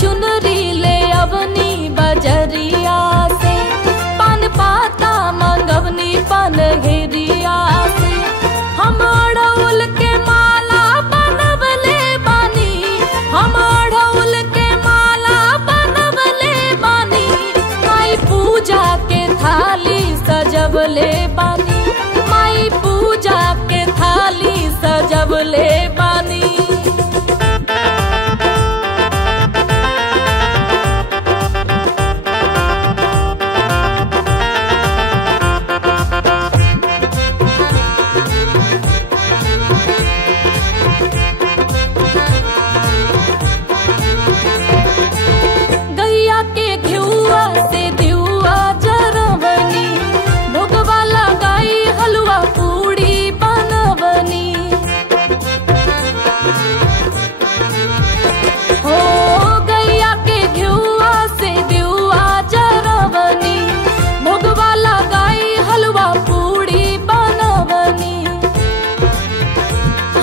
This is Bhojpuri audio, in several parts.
चुनरी ले अवनी बजरिया से, पान पाता मंगवनी पनहेरिया से। हम अड़हुल के माला बनवले बानी, हम अड़हुल के माला बनवले बानी। माई पूजा के थाली सजवले बानी, माई पूजा के थाली सजवले बानी। गैया के घिउआ से दिउआ जरवनी, भोगवा लगाई हलवा पूड़ी बनवनी। हो गैया के घिउआ से दिउआ जरवनी, भोगवा लगाई हलवा पूड़ी बनवनी।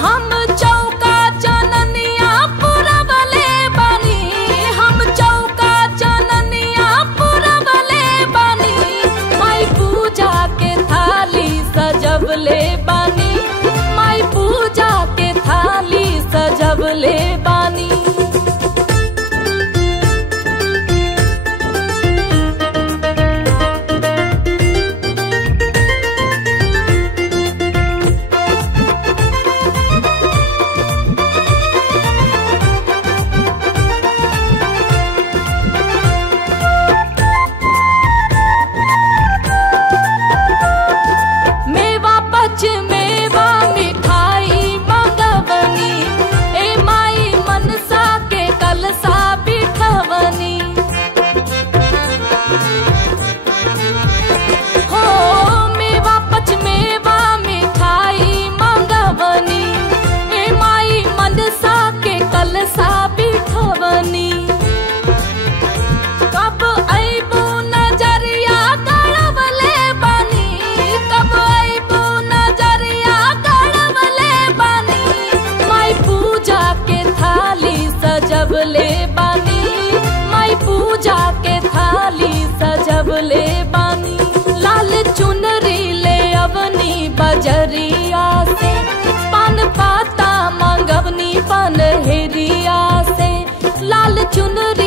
हम चौका चननिया पुरवले बानी, हम चौका चननिया पुरवले बानी। माई पूजा के थाली सजवले बानी, माई पूजा के थाली सजवले बानी। मेवा पच मेवा मिठाई मंगवनी, ए माई मनसा के कलसा बिठवनी। हो मेवा पच मेवा मिठाई मंगवनी, ए माई मनसा के कलसा बिठवनी। कब अइबू नजरिया गड़वले बानी, कब अइबू नजरिया गड़वले बानी। माई पूजा के थाली सजवले बानी, माई पूजा के थाली सजवले बानी। लाल चुनरी ले अवनी बजरिया से, पान पाता मंगवनी पनहेरिया से। लाल चुनरी